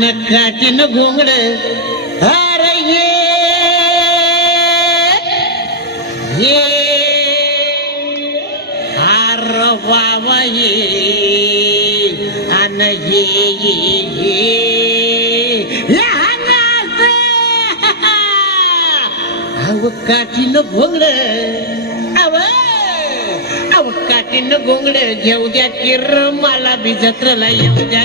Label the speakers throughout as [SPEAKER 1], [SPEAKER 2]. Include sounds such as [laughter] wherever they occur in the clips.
[SPEAKER 1] अन काटीन घोंगड अरे ये ये अर बाबा ये अन ये ये ये लहानाचं. अव काठीनं घोंगड अव अव काठीनं घोंगड घेऊ द्या किर मला बी जत्रला येऊ द्या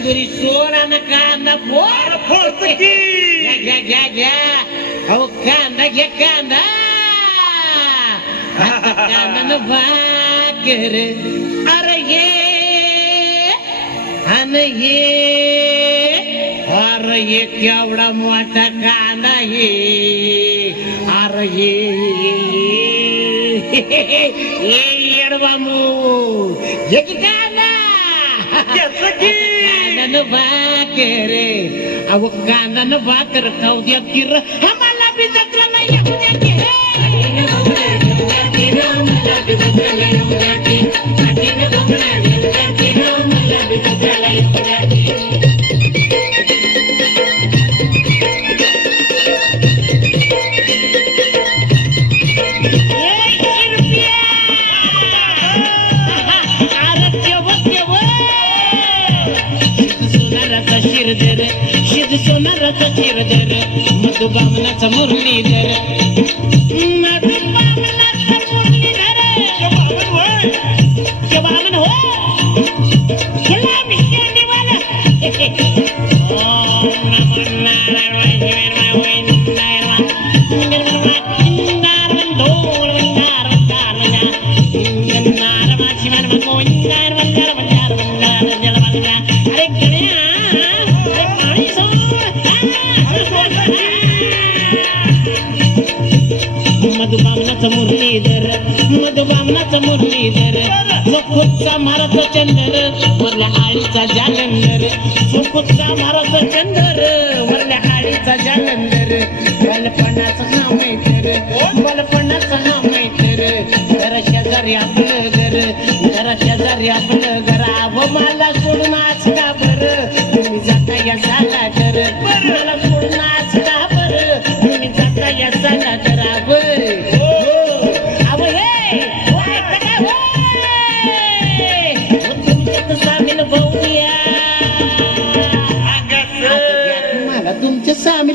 [SPEAKER 1] शिदोरी सोडा ना कांदा फोड
[SPEAKER 2] फोडतो की.
[SPEAKER 1] घ्या घ्या घ्या घ्या अहो कांदा घ्या कांदा कांदा न भाकर अरे ये अन ये अरे ये केवढा मोठा कांदा ये अरे ये येडबामू ये की कांदा
[SPEAKER 2] घ्यायचं की.
[SPEAKER 1] कांदा भाकर अहो कांदा न भाकर खाऊ द्या किर आम्हाला बी जत्रा नाही शिरदर शिद सोनाराचा शिरदर मधुबामनाचा मुरलीधर मधुबामनाचा मुरलीधर के बामन हो केला [laughs] मधुबामनाचं मुरलीधर मधुबामनाचं मुरलीधर मुकुटचा मारत चंदर वरल्या आळीचा जालंधर मुकुटचा मारत चंदर वरल्या आळीचा जालंधर बालपणाचं नाव मैत्र बालपणाचं नाव मैत्र जरा शेजारी आपलं घर जरा शेजारी आपलं घर आव मला सोडून आज का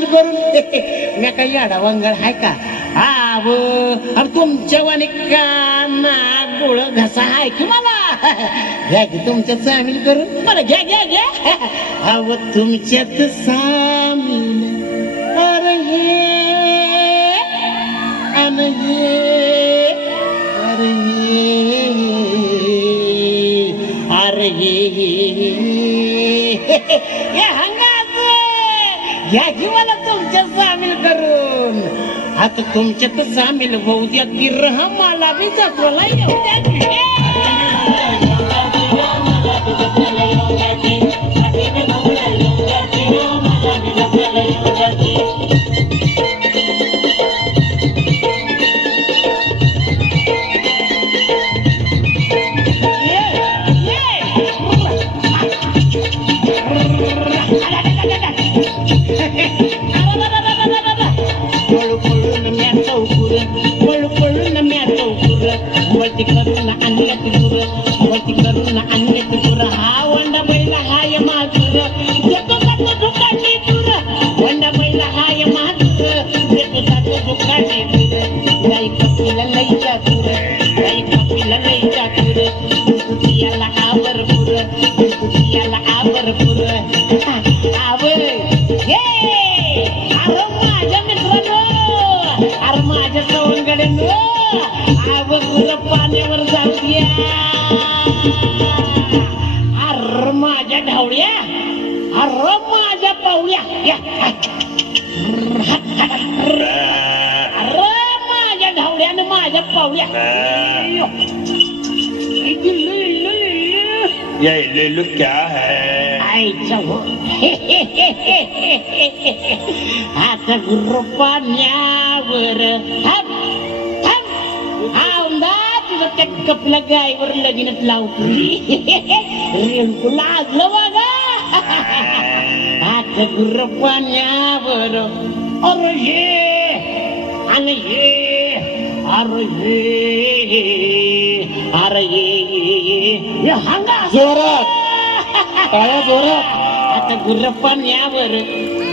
[SPEAKER 1] करून [laughs] मी काही याडा वंगळ हाय का? आव अब तुमच्या वाणी काना गोळ घसा हाय की मला? [laughs] घ्या की तुमच्यात सामील करून. मला घ्या घ्या घ्या. [laughs] अव तुमच्यात सामील. अरे हे अन हे घ्या जीवाला मला तुमच्यात सामील करून आता तुमच्यात सामील होऊ द्या की रहा मला बी जत्रेला येऊ द्या की. பொழு பொழு நம்ம சௌக்குரு பொழு பொழு நம்ம சௌக்குரு ஒட்டி கருண அன்னத்து குரு ஒட்டி கருண அன்னத்து குரு ஆ ஒண்ட பைல ஹாயமா குரு எக்கு தக்கு துக்கண்ணி குரு ஒண்ட பைல ஹாயமா குரு எக்கு தக்கு துக்கண்ணி குரு கை கப்பில லைச்சா குரு கை கப்பில லைச்சா குரு குதியல்ல ஆவர் குரு குதியல்ல ஆவர் குரு अरे माझ्या ढावळ्या अरे माझ्या पावल्या. अरे माझ्या ढावळ्यानं माझ्या पावल्या.
[SPEAKER 2] ये क्या है?
[SPEAKER 1] आईचा हो आता गुरु पाण्यावर थांब. थांब औंदा तुझं त्या कपल्या गायवर लगीनच लावतो रेणकू लाजलं बघा आता गुरु पाण्यावर अरे ये आणि ये अरे ये अरे ये हांगा
[SPEAKER 3] जोरात जोरात
[SPEAKER 1] आता गुर्र पाण्यावर